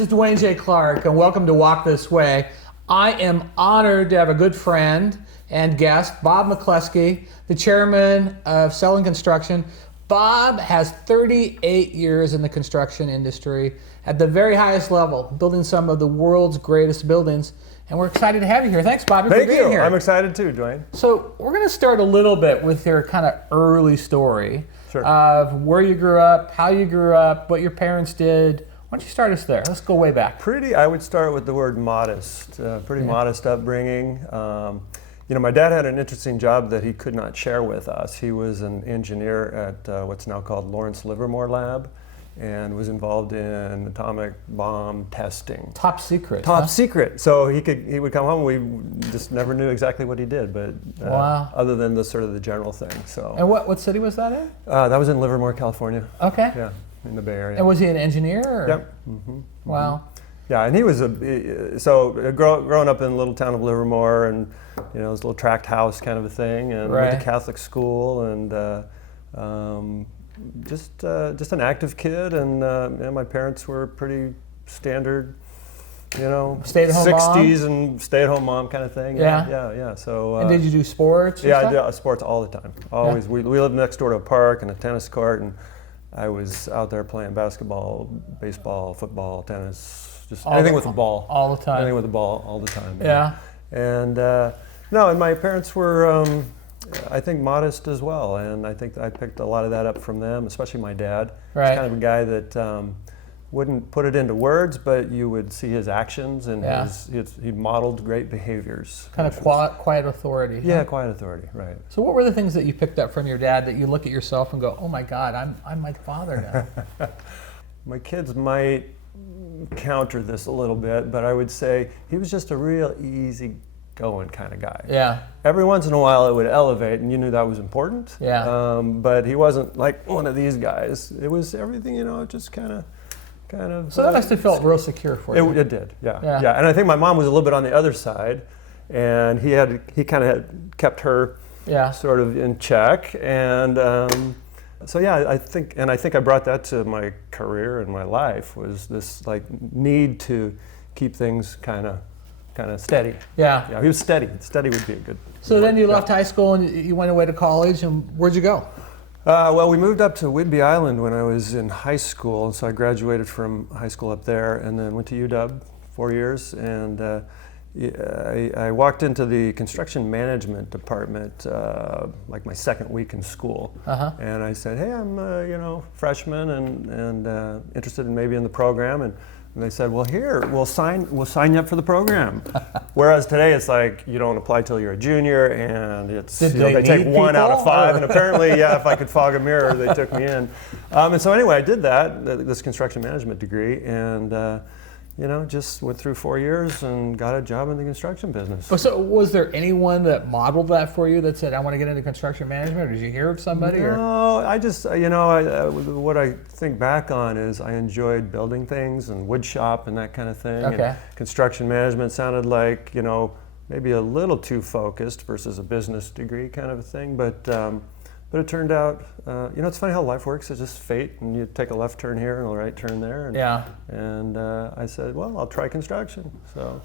this is Dwayne J. Clark, and welcome to Walk This Way. I am honored to have a good friend and guest, Bob McClesky, the chairman of Sellen Construction. Bob has 38 years in the construction industry at the very highest level, building some of the world's greatest buildings. And we're excited to have you here. Thanks, Bob, for being here. Thank you. I'm excited too, Dwayne. So we're going to start a little bit with your kind of early story Sure. of where you grew up, how you grew up, what your parents did. Why don't you start us there? Let's go way back. I would start with the word modest. Pretty modest upbringing. My dad had an interesting job that he could not share with us. He was an engineer at what's now called Lawrence Livermore Lab, and was involved in atomic bomb testing. Top secret. Top secret. So he would come home. We just never knew exactly what he did, but Wow. other than the sort of the general thing. So. And what city was that in? That was in Livermore, California. Okay. Yeah, in the Bay Area. And was he an engineer? Or? Yep. Mm-hmm. Wow. Yeah, and he was growing up in the little town of Livermore, and this little tract house kind of a thing, and went to Catholic school, and just an active kid, and my parents were pretty standard, Stay-at-home 60s mom? and stay-at-home mom kind of thing. Yeah. So. And did you do sports? Yeah, I did sports all the time. Always. Yeah. We lived next door to a park and a tennis court, and I was out there playing basketball, baseball, football, tennis, just anything with the ball. All the time. Anything with the ball all the time. Yeah. And and my parents were, I think, modest as well, and I think I picked a lot of that up from them, especially my dad. Right. He's kind of a guy that wouldn't put it into words, but you would see his actions, and he modeled great behaviors. Kind of quiet authority. Yeah, quiet authority, right. So what were the things that you picked up from your dad that you look at yourself and go, oh my God, I'm my father now? My kids might counter this a little bit, but I would say he was just a real easy-going kind of guy. Yeah. Every once in a while it would elevate, and you knew that was important. Yeah. But he wasn't like one of these guys. It was everything, just kind of. So that must have felt real secure for you. It did, yeah. And I think my mom was a little bit on the other side, and he kind of had kept her sort of in check, and I think I brought that to my career and my life, was this like need to keep things kind of steady. Yeah, he was steady. Steady would be a good. So then you left high school and you went away to college, and where'd you go? We moved up to Whidbey Island when I was in high school, so I graduated from high school up there, and then went to UW 4 years, and I walked into the construction management department like my second week in school, and I said, "Hey, I'm freshman and interested in maybe in the program," and they said, "Well, here we'll sign you up for the program." Whereas today it's like you don't apply till you're a junior, and it's they take 1 out of 5, and apparently, if I could fog a mirror, they took me in. And so anyway, I did that, this construction management degree, and just went through 4 years and got a job in the construction business. So was there anyone that modeled that for you that said, I want to get into construction management, or did you hear of somebody? No, I just, what I think back on is I enjoyed building things and wood shop and that kind of thing. Okay. And construction management sounded like, maybe a little too focused versus a business degree kind of a thing. But it turned out, it's funny how life works. It's just fate, and you take a left turn here and a right turn there. And I said, well, I'll try construction.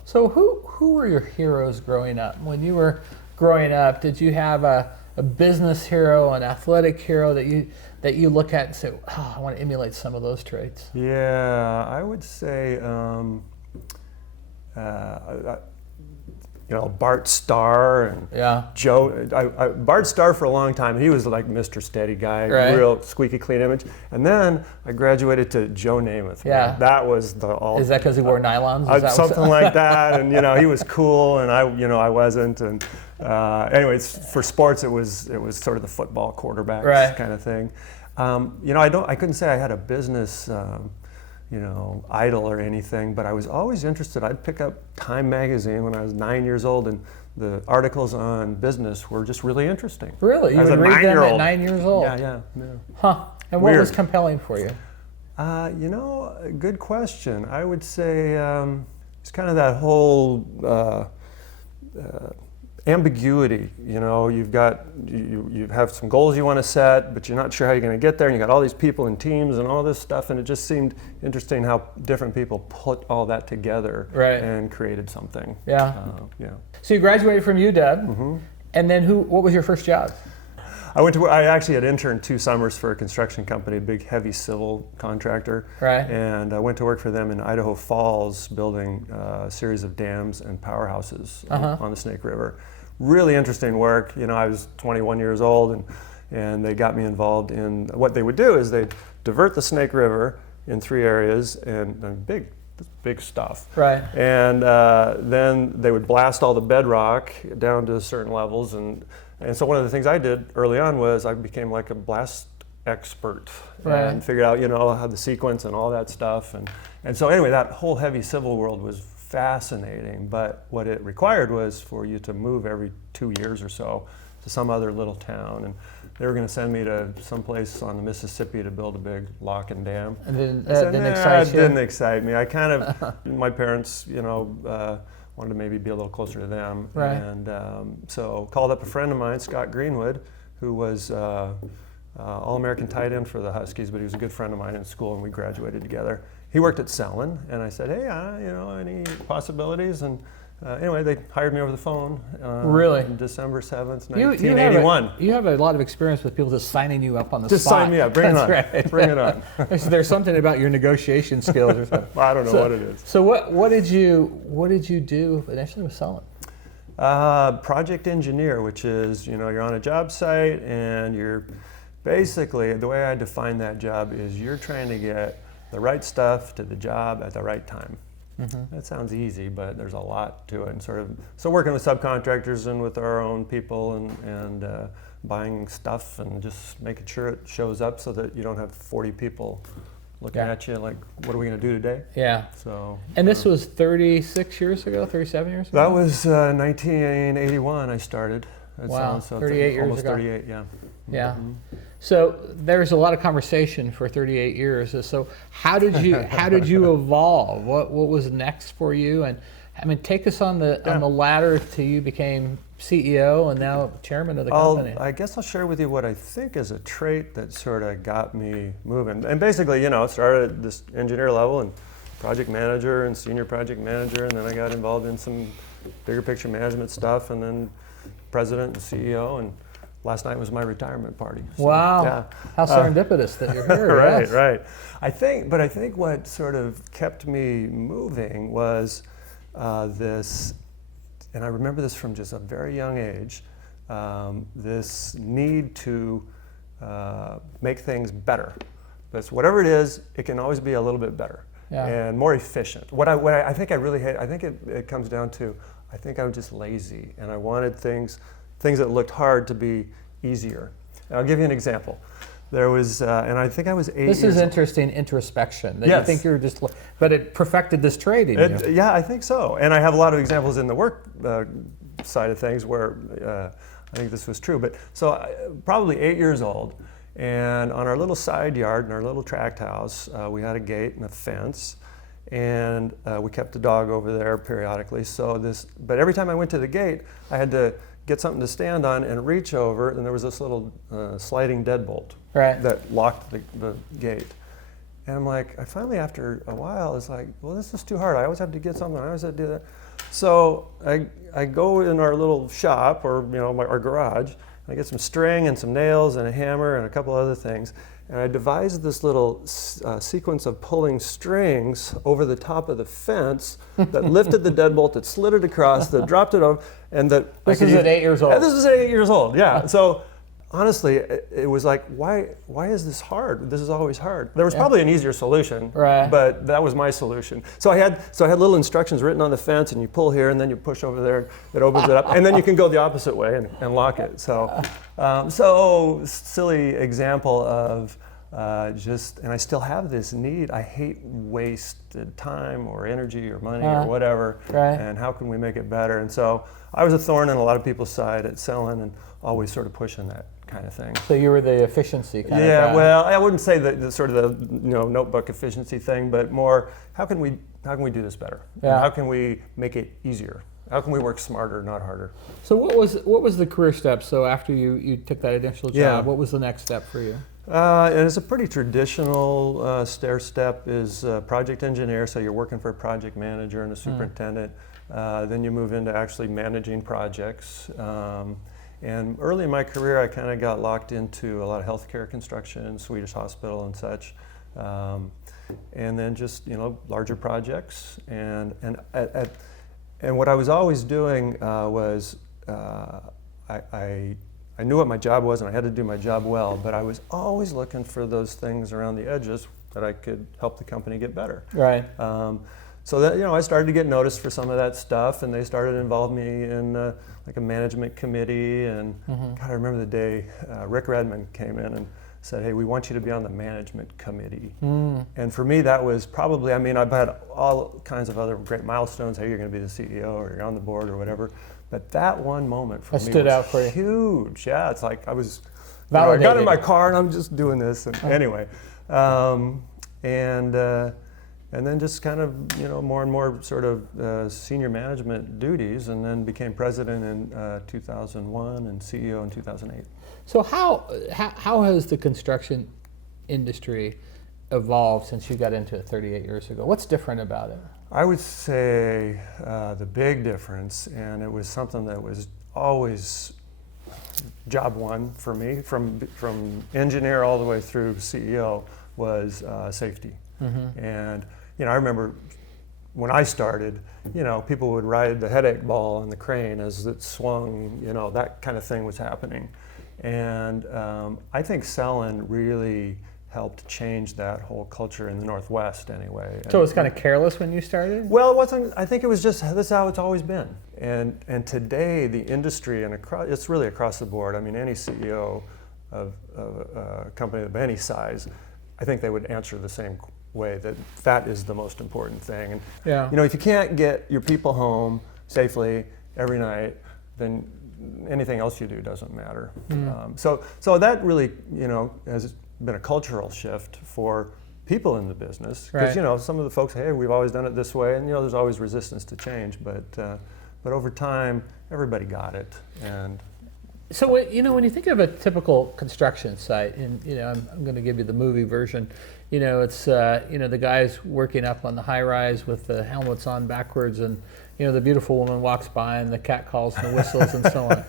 So who were your heroes growing up? When you were growing up, did you have a business hero, an athletic hero that you look at and say, oh, I want to emulate some of those traits? Yeah, I would say. Bart Starr and Joe. Bart Starr for a long time. He was like Mr. Steady guy, real squeaky clean image. And then I graduated to Joe Namath. Yeah, that was the all. Is that because he wore nylons? Something like that. And he was cool, and I wasn't. And anyways, for sports, it was sort of the football quarterback kind of thing. I couldn't say I had a business. Idol or anything, but I was always interested. I'd pick up Time magazine when I was 9 years old, and the articles on business were just really interesting. Really? You would read them at 9 years old? Yeah. Huh. And what was compelling for you? Good question. I would say it's kind of that whole ambiguity. You know, you have some goals you want to set, but you're not sure how you're going to get there, and you got all these people and teams and all this stuff, and it just seemed interesting how different people put all that together and created something. Yeah. Yeah. So you graduated from UW, and then what was your first job? I actually had interned 2 summers for a construction company, a big heavy civil contractor. Right. And I went to work for them in Idaho Falls, building a series of dams and powerhouses on the Snake River. Really interesting work. You know, I was 21 years old, and they got me involved in what they would do is they'd divert the Snake River in 3 areas and big stuff. Right. And then they would blast all the bedrock down to certain levels, and so one of the things I did early on was I became like a blast expert and figured out, you know, how the sequence and all that stuff. And so anyway, that whole heavy civil world was fascinating, but what it required was for you to move every 2 years or so to some other little town. And they were going to send me to some place on the Mississippi to build a big lock and dam. And that didn't excite you? It didn't excite me. I kind of, my parents, you know, wanted to maybe be a little closer to them. Right. And so called up a friend of mine, Scott Greenwood, who was All-American tight end for the Huskies, but he was a good friend of mine in school, and we graduated together. He worked at Sellen, and I said, hey, you know, any possibilities? And anyway, they hired me over the phone. Really? On December 7th, 1981. You have a lot of experience with people just signing you up on the just spot. Sign me up. Bring it on. Right. Bring it on. There's something about your negotiation skills or something. I don't know what it is. So what did you do initially with Sellen? Project engineer, which is, you know, you're on a job site and you're basically, the way I define that job is you're trying to get the right stuff to the job at the right time. That sounds easy, but there's a lot to it. And so working with subcontractors and with our own people and buying stuff and just making sure it shows up so that you don't have 40 people looking at you like, what are we going to do today? Yeah. So. And this was 36 years ago, 37 years ago? That was 1981 I started. Wow, so 38 years almost ago. 38, yeah. Yeah. So there's a lot of conversation for 38 years. So how did you evolve? What was next for you? And I mean, take us on the ladder till you became CEO and now chairman of the company. I guess I'll share with you what I think is a trait that sort of got me moving. And basically, you know, started at this engineer level and project manager and senior project manager, and then I got involved in some bigger picture management stuff, and then president and CEO, and last night was my retirement party. So, wow. Yeah. How serendipitous that you're here. Right, yes. right. I think what sort of kept me moving was this, and I remember this from just a very young age, this need to make things better. That's whatever it is, it can always be a little bit better and more efficient. What I think I really hate, I think it comes down to, I think I was just lazy, and I wanted things that looked hard to be easier. And I'll give you an example. There was, and I think I was 8 years This is interesting introspection. That Yes. You think you're just, but it perfected this trade in you. Yeah, I think so. And I have a lot of examples in the work side of things where I think this was true. But so probably 8 years old, and on our little side yard in our little tract house, we had a gate and a fence, and we kept a dog over there periodically. But every time I went to the gate, I had to get something to stand on and reach over, and there was this little sliding deadbolt that locked the gate. And I'm like, I finally, after a while, it's like, well, this is too hard. I always have to get something. I always have to do that. So I go in our little shop, or our garage. I get some string and some nails and a hammer and a couple other things. And I devised this little sequence of pulling strings over the top of the fence that lifted the deadbolt, that slid it across, that dropped it over, and that This is at 8 years old. This was at 8 years old, yeah. So honestly, it was like, why is this hard? This is always hard. There was probably an easier solution, but that was my solution. So I had little instructions written on the fence, and you pull here, and then you push over there, it opens it up, and then you can go the opposite way and lock it. So, silly example of and I still have this need. I hate wasted time or energy or money or whatever, and how can we make it better? And so I was a thorn in a lot of people's side at Sellen, and always sort of pushing that kind of thing. So you were the efficiency kind of guy. Yeah, well, I wouldn't say the sort of the notebook efficiency thing, but more how can we do this better? Yeah. And how can we make it easier? How can we work smarter, not harder? So what was the career step? So after you took that initial job, Yeah. what was the next step for you? And it's a pretty traditional stair step is project engineer, so you're working for a project manager and a superintendent. Then you move into actually managing projects. And early in my career, I kind of got locked into a lot of healthcare construction, Swedish hospital and such. And then just, larger projects. And what I was always doing was I knew what my job was and I had to do my job well, but I was always looking for those things around the edges that I could help the company get better. Right. So that, I started to get noticed for some of that stuff, and they started to involve me in like a management committee. And God, I remember the day Rick Redmond came in and said, "Hey, we want you to be on the management committee." And for me, that was probably, I've had all kinds of other great milestones. Hey, you're going to be the CEO, or you're on the board, or whatever. But that one moment for me stood was out for you. Huge. Yeah, it's like I was, I Validated. got in my car and I'm just doing this. And anyway, and then just kind of, more and more sort of senior management duties, and then became president in 2001 and CEO in 2008. So how has the construction industry evolved since you got into it 38 years ago? What's different about it? I would say the big difference, and it was something that was always job one for me, from engineer all the way through CEO, was safety. And I remember when I started, people would ride the headache ball on the crane as it swung, that kind of thing was happening. And I think Sellen really helped change that whole culture in the Northwest anyway. So it was kind of careless when you started? Well, it wasn't. I think it was just, this is how it's always been. And today the industry, and it's really across the board. Any CEO of a company of any size, I think they would answer the same way, that is the most important thing. And if you can't get your people home safely every night, then anything else you do doesn't matter. So that really, has been a cultural shift for people in the business, because some of the folks, hey, we've always done it this way, and there's always resistance to change, but over time everybody got it. And so when you think of a typical construction site, and I'm going to give you the movie version, it's the guys working up on the high rise with the helmets on backwards, and the beautiful woman walks by and the cat calls and the whistles and so on.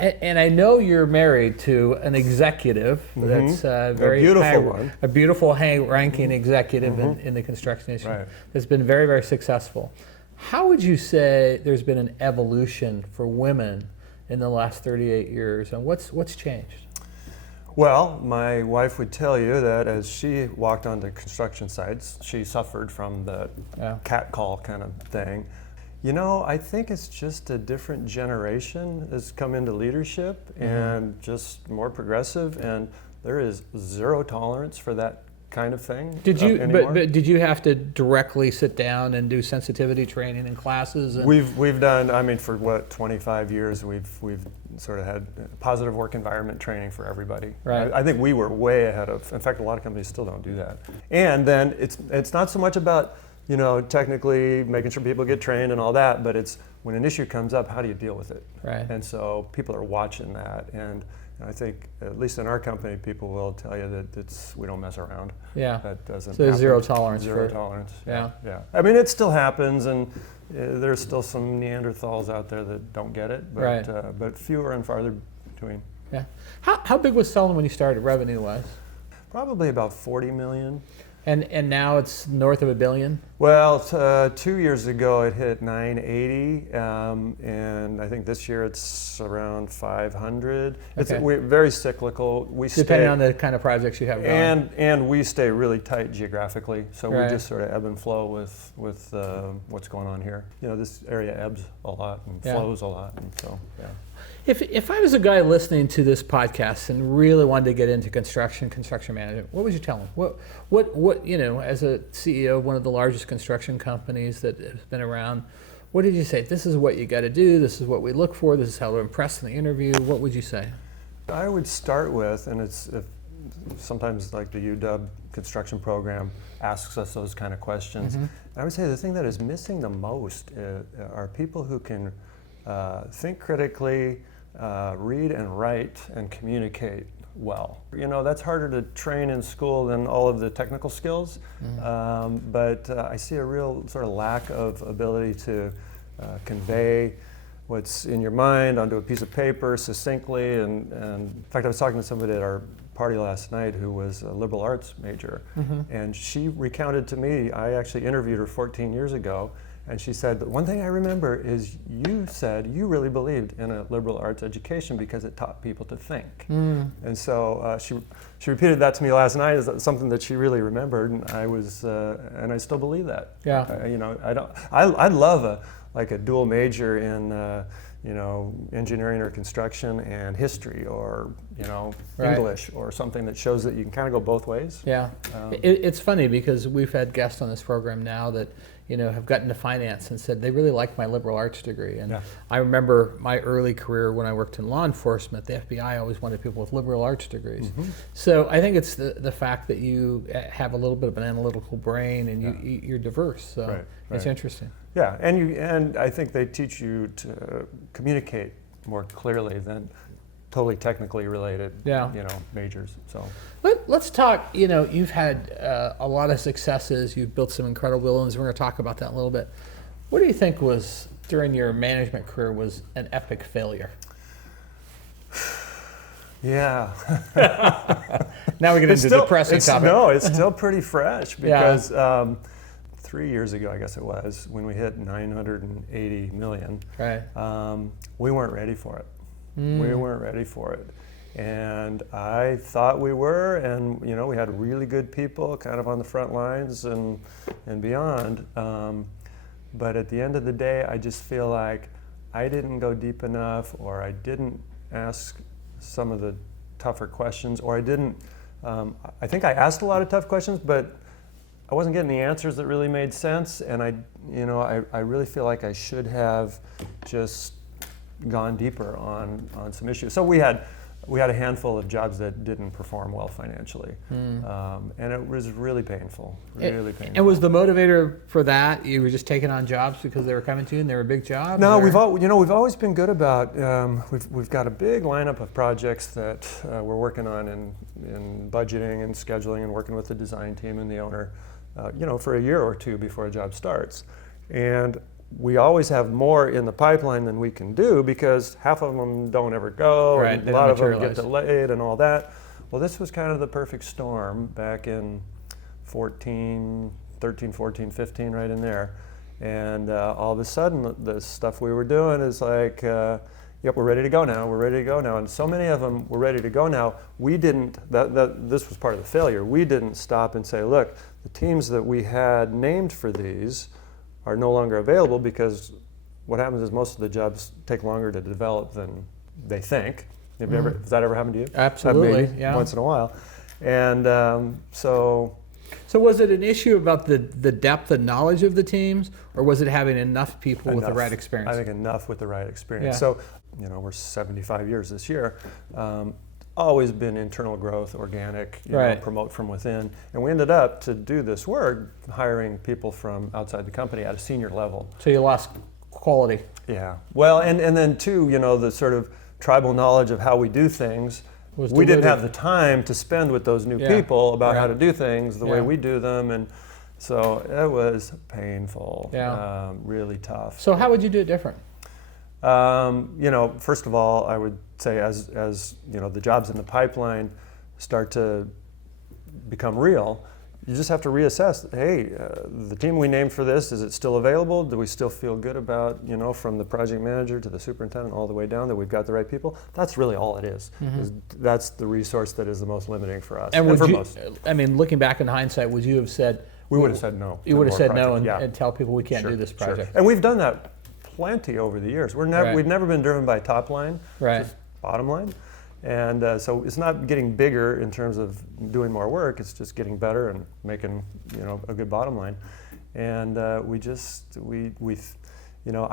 And I know you're married to an executive that's a beautiful high-ranking executive in the construction industry that's been very, very successful. How would you say there's been an evolution for women in the last 38 years, and what's changed? Well, my wife would tell you that as she walked onto construction sites, she suffered from the cat call kind of thing. I think it's just a different generation has come into leadership and just more progressive, and there is zero tolerance for that kind of thing. But did you have to directly sit down and do sensitivity training in classes? We've done, for 25 years, we've sort of had positive work environment training for everybody. Right. I think we were way ahead of, in fact, a lot of companies still don't do that. And then it's not so much about technically making sure people get trained and all that, but it's when an issue comes up, how do you deal with it? Right. And so people are watching that, and I think, at least in our company, people will tell you that we don't mess around. Yeah. That doesn't So happen. zero tolerance. Zero tolerance. Yeah. Yeah. It still happens, and there's still some Neanderthals out there that don't get it, but but fewer and farther between. Yeah. How big was Sellen when you started, revenue-wise? Probably about 40 million. And now it's north of $1 billion? Well, 2 years ago it hit 980, and I think this year it's around 500. It's very cyclical. Depending on the kind of projects you have going. And we stay really tight geographically, so we just sort of ebb and flow with what's going on here. This area ebbs a lot and flows a lot, and so If I was a guy listening to this podcast and really wanted to get into construction management, what would you tell him? What as a CEO of one of the largest construction companies that has been around, what did you say? This is what you got to do. This is what we look for. This is how to impress in the interview. What would you say? I would start with, and sometimes like the UW construction program asks us those kind of questions. I would say the thing that is missing the most are people who can think critically, read and write and communicate well. That's harder to train in school than all of the technical skills, but I see a real sort of lack of ability to convey what's in your mind onto a piece of paper succinctly. And in fact, I was talking to somebody at our party last night who was a liberal arts major, and she recounted to me, I actually interviewed her 14 years ago, and she said, the one thing I remember is you said you really believed in a liberal arts education because it taught people to think. And so she repeated that to me last night as something that she really remembered, and I still believe that. Yeah. I'd love a dual major in engineering or construction and history, or Right. English, or something that shows that you can kind of go both ways. Yeah, it's funny because we've had guests on this program now that have gotten into finance and said they really like my liberal arts degree. And I remember my early career when I worked in law enforcement, the FBI always wanted people with liberal arts degrees. So I think it's the fact that you have a little bit of an analytical brain and you're diverse. So it's interesting. Yeah, and I think they teach you to communicate more clearly than totally technically related, majors. So let's talk. You've had a lot of successes. You've built some incredible buildings. We're going to talk about that in a little bit. What do you think was during your management career was an epic failure? Yeah. Now we get into the depressing topic. No, it's still pretty fresh because 3 years ago, I guess it was, when we hit 980 million, we weren't ready for it. We weren't ready for it. And I thought we were, and we had really good people kind of on the front lines and beyond. But at the end of the day, I just feel like I didn't go deep enough, or I didn't ask some of the tougher questions, or I didn't, I think I asked a lot of tough questions, but I wasn't getting the answers that really made sense. And I really feel like I should have just gone deeper on some issues. So we had a handful of jobs that didn't perform well financially, and it was really painful, really painful. And was the motivator for that you were just taking on jobs because they were coming to you and they were big jobs? No, we've always been good about. We've got a big lineup of projects that we're working on in budgeting and scheduling and working with the design team and the owner, for a year or two before a job starts, and we always have more in the pipeline than we can do because half of them don't ever go, and a lot of them get delayed and all that. Well, this was kind of the perfect storm back in 13, 14, 15, right in there. And all of a sudden, the stuff we were doing is like, yep, we're ready to go now, we're ready to go now. And so many of them were ready to go now. We didn't, this was part of the failure. We didn't stop and say, look, the teams that we had named for these are no longer available, because what happens is most of the jobs take longer to develop than they think. Has that ever happened to you? Absolutely, yeah. Once in a while. And so was it an issue about the depth and knowledge of the teams, or was it having enough people with the right experience? I think enough with the right experience. Yeah. So, we're 75 years this year. Always been internal growth, organic, promote from within. And we ended up, to do this work, hiring people from outside the company at a senior level. So you lost quality. Yeah. Well, and then too, the sort of tribal knowledge of how we do things. We didn't have the time to spend with those new people about how to do things the way we do them. And so it was painful, really tough. So how would you do it different? First of all, I would say as the jobs in the pipeline start to become real, you just have to reassess. Hey, the team we named for this, is it still available? Do we still feel good about, from the project manager to the superintendent all the way down, that we've got the right people? That's really all it is. That's the resource that is the most limiting for us. And for most. I mean, looking back in hindsight, would you have said? We would have said no. You would have said no and tell people we can't do this project. Sure. And we've done that plenty over the years. We've never been driven by top line, just bottom line. And so it's not getting bigger in terms of doing more work, it's just getting better and making a good bottom line. And I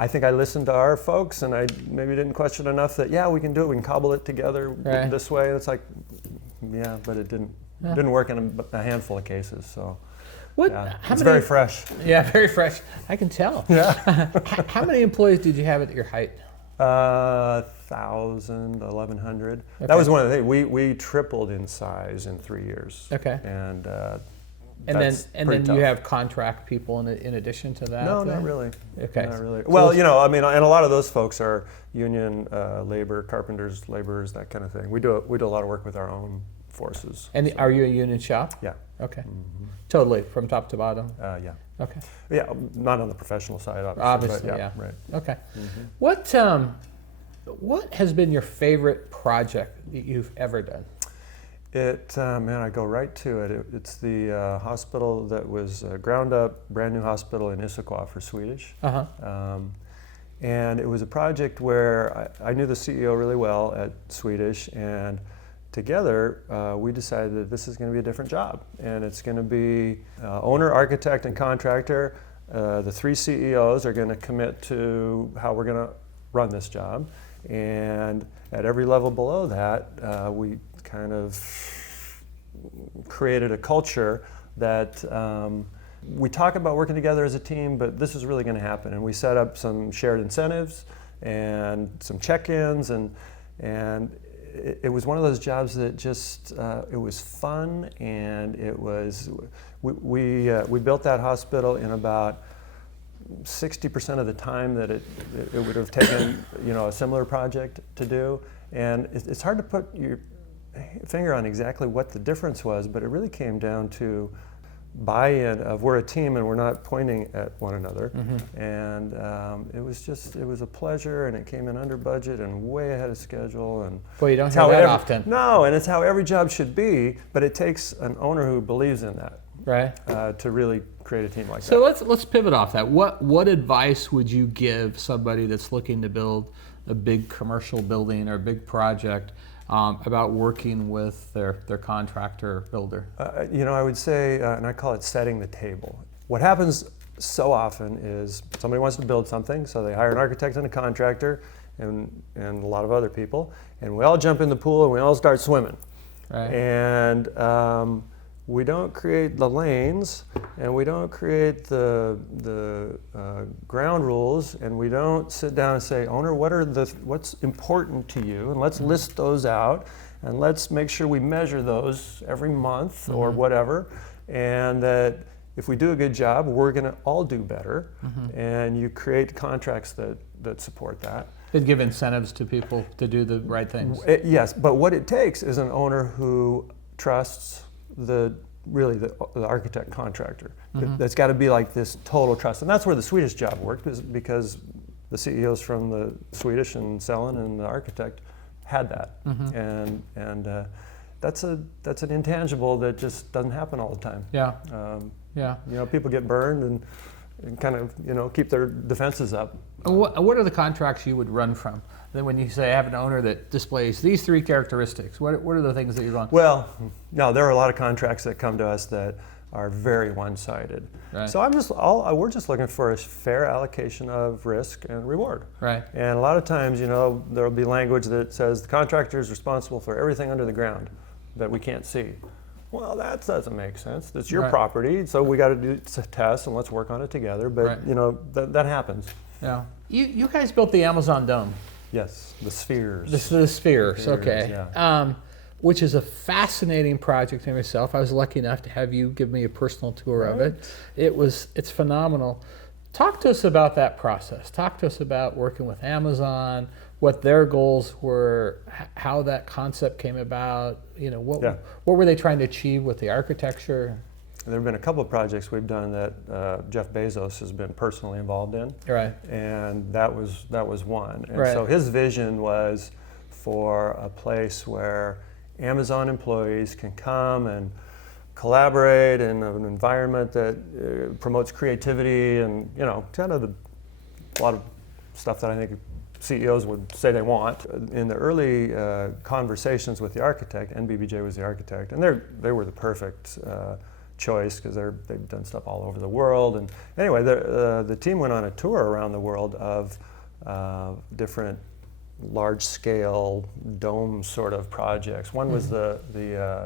think I listened to our folks, and I maybe didn't question enough that we can do it, we can cobble it together this way. And it's like, Yeah, but it didn't work in a handful of cases. So What? yeah, How it's many, very fresh. Yeah, very fresh. I can tell. Yeah. How many employees did you have at your height? 1,000, 1,100. Okay. That was one of the things. We tripled in size in 3 years. Okay. And then tough. you have contract people in addition to that? No, not really. Okay. Not really. So Well, I mean, and a lot of those folks are union labor, carpenters, laborers, that kind of thing. We do a lot of work with our own forces. And are you a union shop? Yeah. Okay. Totally, from top to bottom? Yeah. Okay. Yeah, not on the professional side, obviously. Obviously, but yeah. Right. Okay. What has been your favorite project that you've ever done? Man, I go right to it. It's the hospital that was ground up, brand new hospital in Issaquah for Swedish. Uh-huh. And it was a project where I knew the CEO really well at Swedish, and together we decided that this is going to be a different job. And it's going to be owner, architect, and contractor. The 3 CEOs are going to commit to how we're going to run this job. And at every level below that, we kind of created a culture that we talk about working together as a team, but this is really going to happen. And we set up some shared incentives and some check-ins, and it was one of those jobs that just it was fun, and it was we built that hospital in about 60% of the time that it would have taken a similar project to do. And it's hard to put your finger on exactly what the difference was, but it really came down to buy-in of we're a team and we're not pointing at one another. Mm-hmm. And it was a pleasure, and it came in under budget and way ahead of schedule. And well, you don't hear that often. No, and it's how every job should be, but it takes an owner who believes in that. Right. To really create a team like that. So let's pivot off that. What advice would you give somebody that's looking to build a big commercial building or a big project about working with their contractor builder? I would say, and I call it setting the table. What happens so often is somebody wants to build something, so they hire an architect and a contractor and a lot of other people, and we all jump in the pool and we all start swimming. Right. And we don't create the lanes, and we don't create the ground rules, and we don't sit down and say, owner, what's important to you, and let's list those out, and let's make sure we measure those every month or whatever, and that if we do a good job, we're going to all do better, and you create contracts that support that. And give incentives to people to do the right things. Yes, but what it takes is an owner who trusts the architect contractor. That's got to be like this total trust, and that's where the Swedish job worked, because the CEOs from the Swedish and Sellen and the architect had that, and that's an intangible that just doesn't happen all the time. Yeah. People get burned and kind of keep their defenses up. What are the contracts you would run from? Then when you say I have an owner that displays these 3 characteristics, what are the things that you're going? Well, no, there are a lot of contracts that come to us that are very one-sided. Right. So we're just looking for a fair allocation of risk and reward. Right. And a lot of times, there'll be language that says the contractor is responsible for everything under the ground that we can't see. Well, that doesn't make sense. It's your property, so we got to do tests and let's work on it together. But that happens. Yeah. You guys built the Amazon Dome. Yes, the spheres. The spheres, okay. Yeah. Which is a fascinating project in itself. I was lucky enough to have you give me a personal tour of it. It's phenomenal. Talk to us about that process. Talk to us about working with Amazon, what their goals were, how that concept came about. What were they trying to achieve with the architecture? There have been a couple of projects we've done that Jeff Bezos has been personally involved in, right? And that was one. And so his vision was for a place where Amazon employees can come and collaborate in an environment that promotes creativity and kind of a lot of stuff that I think CEOs would say they want. In the early conversations with the architect, NBBJ was the architect, and they were the perfect choice because they've done stuff all over the world. And anyway, the team went on a tour around the world of different large-scale dome sort of projects. One was the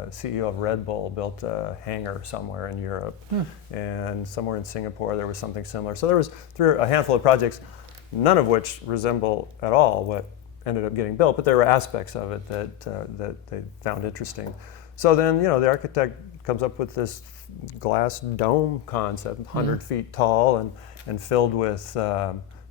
CEO of Red Bull built a hangar somewhere in Europe, and somewhere in Singapore there was something similar. So there was a handful of projects, none of which resemble at all what ended up getting built, but there were aspects of it that they found interesting. So then, the architect comes up with this glass dome concept, 100 feet tall and filled with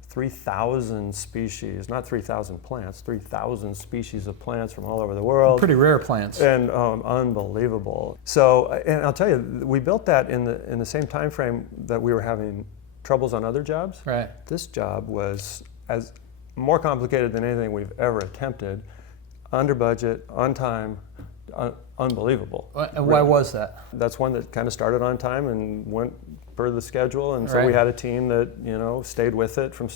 3,000 species, not 3,000 plants, 3,000 species of plants from all over the world. Pretty rare plants. And unbelievable. So, and I'll tell you, we built that in the same time frame that we were having troubles on other jobs. Right. This job was as more complicated than anything we've ever attempted, under budget, on time, unbelievable. And why was that? That's one that kind of started on time and went per the schedule, and so we had a team that stayed with it from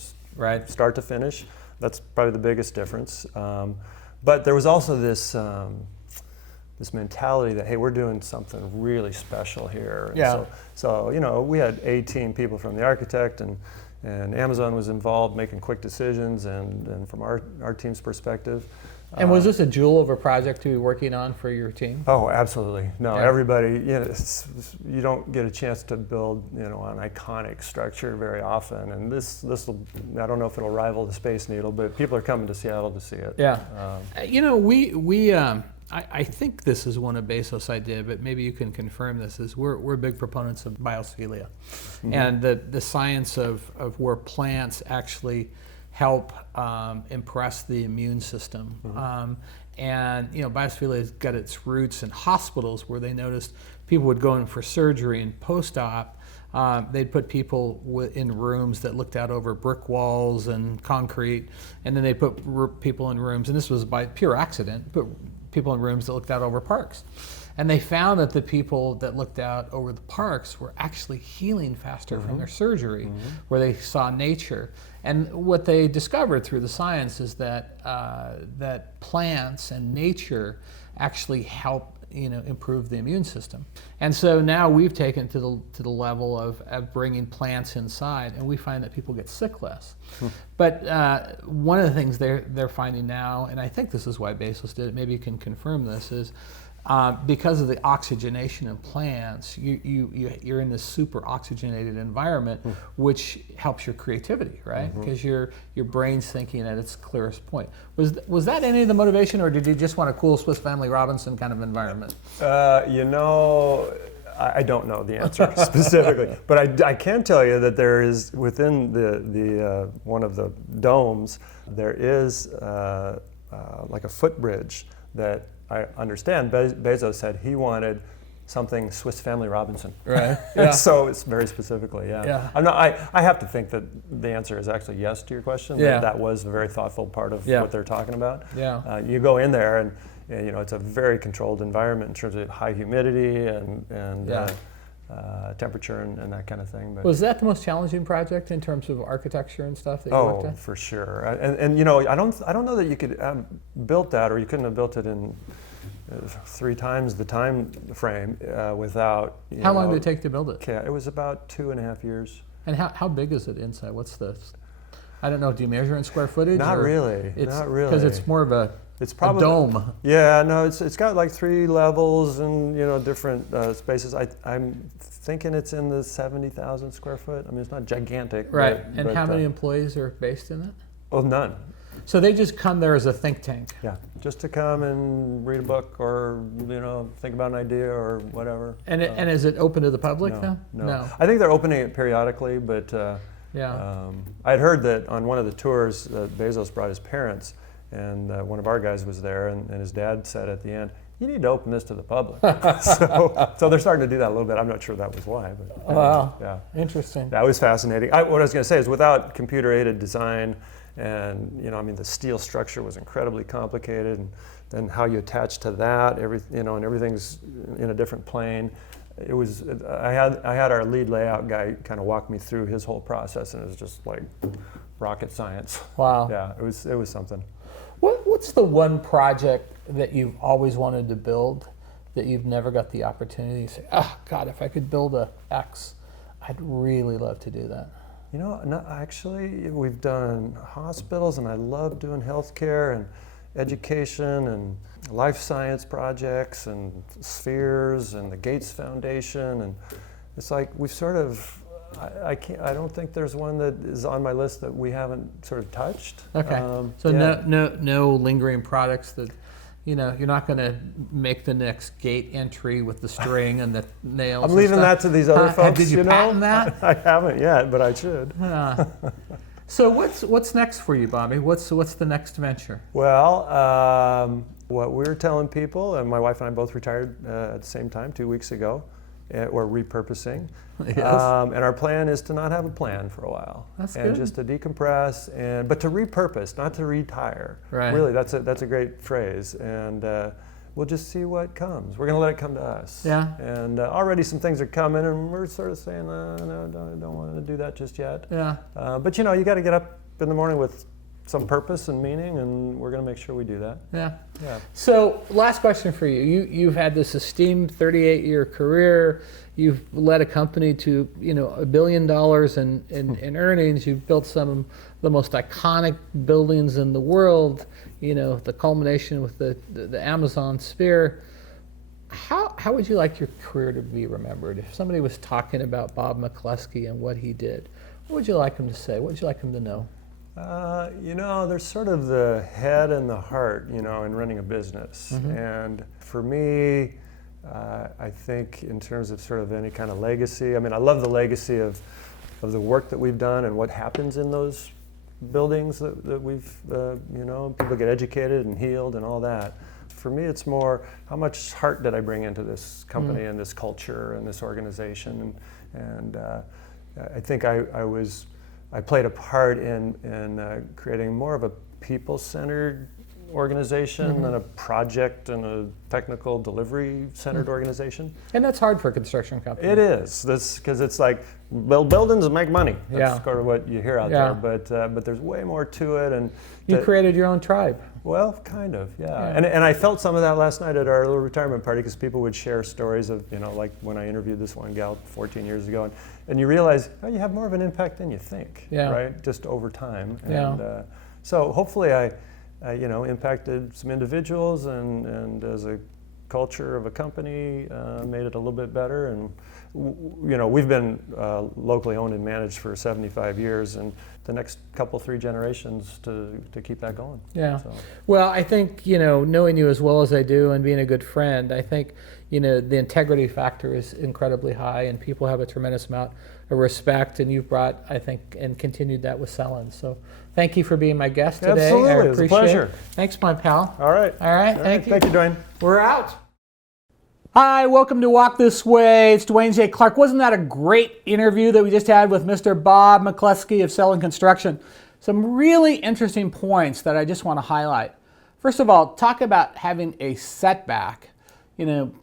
start to finish. That's probably the biggest difference. But there was also this mentality that, hey, we're doing something really special here. And so we had 18 people from the architect, and Amazon was involved making quick decisions, and from our team's perspective. And was this a jewel of a project to be working on for your team? Oh, absolutely. No, everybody, you don't get a chance to build, an iconic structure very often. And this will, I don't know if it'll rival the Space Needle, but people are coming to Seattle to see it. Yeah. I think this is one of Bezos' idea, but maybe you can confirm this, is we're big proponents of biophilia. And the science of where plants actually help impress the immune system. And biophilia has got its roots in hospitals, where they noticed people would go in for surgery, and post-op they'd put people in rooms that looked out over brick walls and concrete, and then they put people in rooms, and this was by pure accident, put people in rooms that looked out over parks. And they found that the people that looked out over the parks were actually healing faster from their surgery, where they saw nature. And what they discovered through the science is that that plants and nature actually help improve the immune system. And so now we've taken to the level of bringing plants inside, and we find that people get sick less. But one of the things they're finding now, and I think this is why Bezos did it, maybe you can confirm this, is because of the oxygenation in plants, you're in this super oxygenated environment, which helps your creativity, right? Because your brain's thinking at its clearest point. Was that any of the motivation, or did you just want a cool Swiss Family Robinson kind of environment? I don't know the answer specifically, but I can tell you that there is, within the one of the domes, there is like a footbridge that I understand Bezos said he wanted something Swiss Family Robinson. Right. Yeah. So it's very specifically, yeah. I have to think that the answer is actually yes to your question. Yeah. That was a very thoughtful part of what they're talking about. Yeah. You go in there and it's a very controlled environment in terms of high humidity and temperature and that kind of thing. But was that the most challenging project in terms of architecture and stuff that you worked on? Oh, for sure. And I don't know that you could have built that, or you couldn't have built it in 3 times the time frame without. How long did it take to build it? It was about 2.5 years. And how big is it inside? What's the? I don't know. Do you measure in square footage? Not really. Not really. Because it's more of a. It's probably a dome. Yeah, no, it's got like 3 levels and different spaces. I'm thinking it's in the 70,000 square foot. I mean, it's not gigantic. Right. And how many employees are based in it? Well, none. So they just come there as a think tank. Yeah, just to come and read a book or think about an idea or whatever. And is it open to the public then? No. I think they're opening it periodically, but I'd heard that on one of the tours Bezos brought his parents. And one of our guys was there, and his dad said at the end, "You need to open this to the public." so they're starting to do that a little bit. I'm not sure that was why, but wow, yeah, interesting. That was fascinating. What I was going to say is, without computer-aided design, and the steel structure was incredibly complicated, and then how you attach to that, and everything's in a different plane. It was. I had our lead layout guy kind of walk me through his whole process, and it was just like rocket science. Wow. Yeah, it was something. What's the one project that you've always wanted to build that you've never got the opportunity to say, oh, God, if I could build a X, I'd really love to do that? No, actually, we've done hospitals, and I love doing healthcare and education and life science projects and spheres and the Gates Foundation, and it's like we've sort of. I don't think there's one that is on my list that we haven't sort of touched. Okay. So yeah. no lingering products that, you're not going to make the next gate entry with the string and the nails. I'm leaving that to these other folks. Did you patent that? I haven't yet, but I should. So what's next for you, Bobby? What's the next venture? Well, what we're telling people, and my wife and I both retired at the same time 2 weeks ago. Or repurposing. Yes. And our plan is to not have a plan for a while. That's and good. Just to decompress, but to repurpose, not to retire. Right. Really, that's a great phrase. And we'll just see what comes. We're going to let it come to us. Yeah. And already some things are coming, and we're sort of saying, no, don't want to do that just yet. Yeah. But you got to get up in the morning with some purpose and meaning, and we're going to make sure we do that. Yeah. Yeah. So, last question for you. You've had this esteemed 38-year career. You've led a company to, $1 billion in earnings. You've built some of the most iconic buildings in the world. The culmination with the Amazon sphere. How would you like your career to be remembered? If somebody was talking about Bob McClesky and what he did, what would you like him to say? What would you like him to know? There's sort of the head and the heart, in running a business. Mm-hmm. And for me, I think in terms of sort of any kind of legacy, I love the legacy of the work that we've done and what happens in those buildings that we've, people get educated and healed and all that. For me, it's more how much heart did I bring into this company and this culture and this organization. And I think I played a part in creating more of a people-centered organization than a project and a technical delivery-centered organization. And that's hard for a construction company. It is, because it's like build buildings and make money. That's sort of what you hear out there. But there's way more to it. And you created your own tribe. Well, kind of, yeah. And I felt some of that last night at our little retirement party, because people would share stories of, like when I interviewed this one gal 14 years ago, and you realize you have more of an impact than you think, right? Just over time. And so hopefully I impacted some individuals, and as a culture of a company, made it a little bit better. And we've been locally owned and managed for 75 years, and the next couple, 3 generations to keep that going. Yeah. So. Well, I think, knowing you as well as I do and being a good friend, I think, the integrity factor is incredibly high, and people have a tremendous amount of respect, and you've brought, I think, and continued that with Sellen. So thank you for being my guest today. Absolutely. I It was a pleasure. it. Thanks, my pal. All right. Thank you. Thank you, Dwayne. We're out. Hi, welcome to Walk This Way. It's Dwayne J. Clark. Wasn't that a great interview that we just had with Mr. Bob McClesky of Sellen Construction? Some really interesting points that I just want to highlight. First of all, talk about having a setback.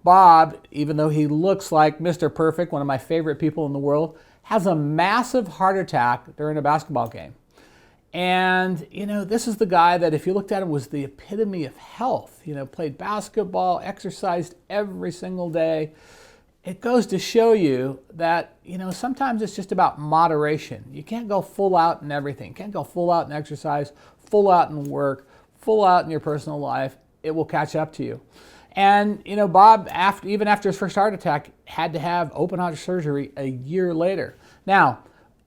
Bob, even though he looks like Mr. Perfect, one of my favorite people in the world, has a massive heart attack during a basketball game. And, this is the guy that, if you looked at him, was the epitome of health. Played basketball, exercised every single day. It goes to show you that, sometimes it's just about moderation. You can't go full out in everything. You can't go full out in exercise, full out in work, full out in your personal life. It will catch up to you. And, Bob, even after his first heart attack, had to have open heart surgery a year later. Now,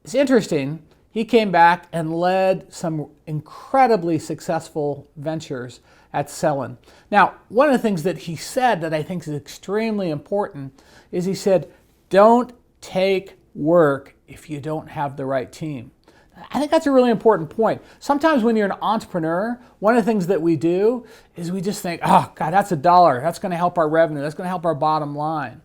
it's interesting. He came back and led some incredibly successful ventures at Sellen. Now, one of the things that he said that I think is extremely important is he said, don't take work if you don't have the right team. I think that's a really important point. Sometimes when you're an entrepreneur, one of the things that we do is we just think, oh, God, that's $1. That's going to help our revenue. That's going to help our bottom line.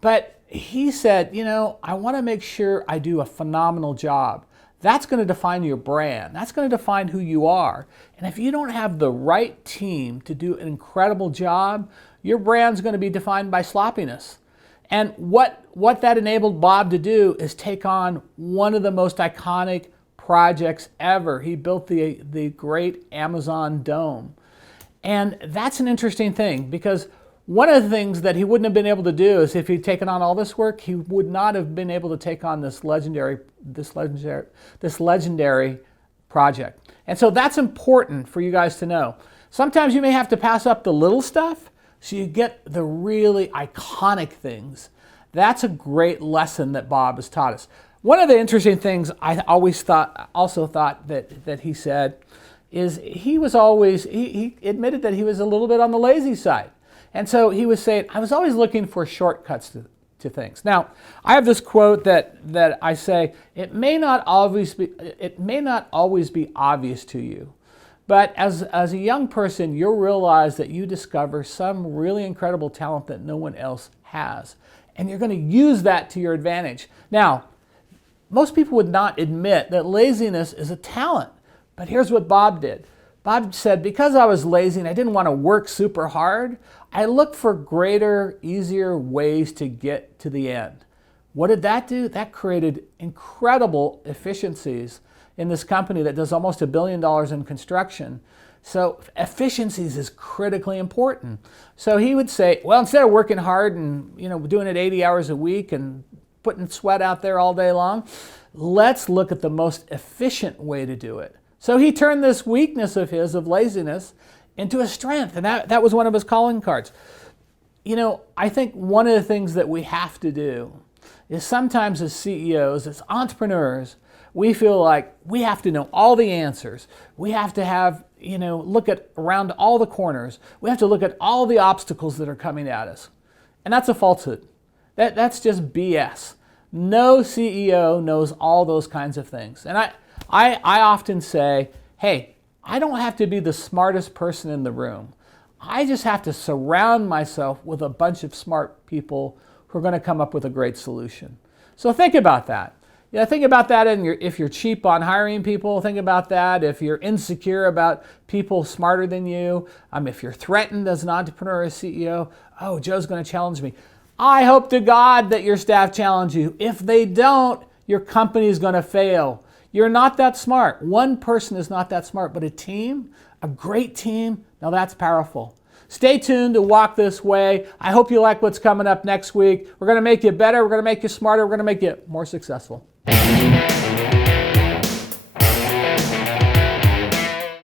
But he said, I want to make sure I do a phenomenal job. That's going to define your brand. That's going to define who you are. And if you don't have the right team to do an incredible job, your brand's going to be defined by sloppiness. And what that enabled Bob to do is take on one of the most iconic projects ever. He built the great Amazon Dome. And that's an interesting thing, because one of the things that he wouldn't have been able to do is if he'd taken on all this work, he would not have been able to take on this legendary project. And so that's important for you guys to know. Sometimes you may have to pass up the little stuff so you get the really iconic things. That's a great lesson that Bob has taught us. One of the interesting things I also thought that he said is he admitted that he was a little bit on the lazy side. And so he was saying, I was always looking for shortcuts to things. Now, I have this quote that I say, it may not always be obvious to you, but as a young person, you'll realize that you discover some really incredible talent that no one else has. And you're going to use that to your advantage. Now, most people would not admit that laziness is a talent. But here's what Bob did. Bob said, because I was lazy and I didn't want to work super hard, I looked for greater, easier ways to get to the end. What did that do? That created incredible efficiencies in this company that does almost $1 billion in construction. So efficiencies is critically important. So he would say, well, instead of working hard and doing it 80 hours a week and putting sweat out there all day long, let's look at the most efficient way to do it. So he turned this weakness of his, of laziness, into a strength, and that was one of his calling cards. I think one of the things that we have to do is sometimes as CEOs, as entrepreneurs, we feel like we have to know all the answers. We have to have, look at around all the corners. We have to look at all the obstacles that are coming at us. And that's a falsehood. That's just BS. No CEO knows all those kinds of things. And I often say, hey, I don't have to be the smartest person in the room. I just have to surround myself with a bunch of smart people who are going to come up with a great solution. So think about that. Think about that if you're cheap on hiring people. Think about that if you're insecure about people smarter than you. If you're threatened as an entrepreneur or a CEO, oh, Joe's going to challenge me. I hope to God that your staff challenge you. If they don't, your company is going to fail. You're not that smart. One person is not that smart, but a team, a great team, now that's powerful. Stay tuned to Walk This Way. I hope you like what's coming up next week. We're going to make you better. We're going to make you smarter. We're going to make you more successful.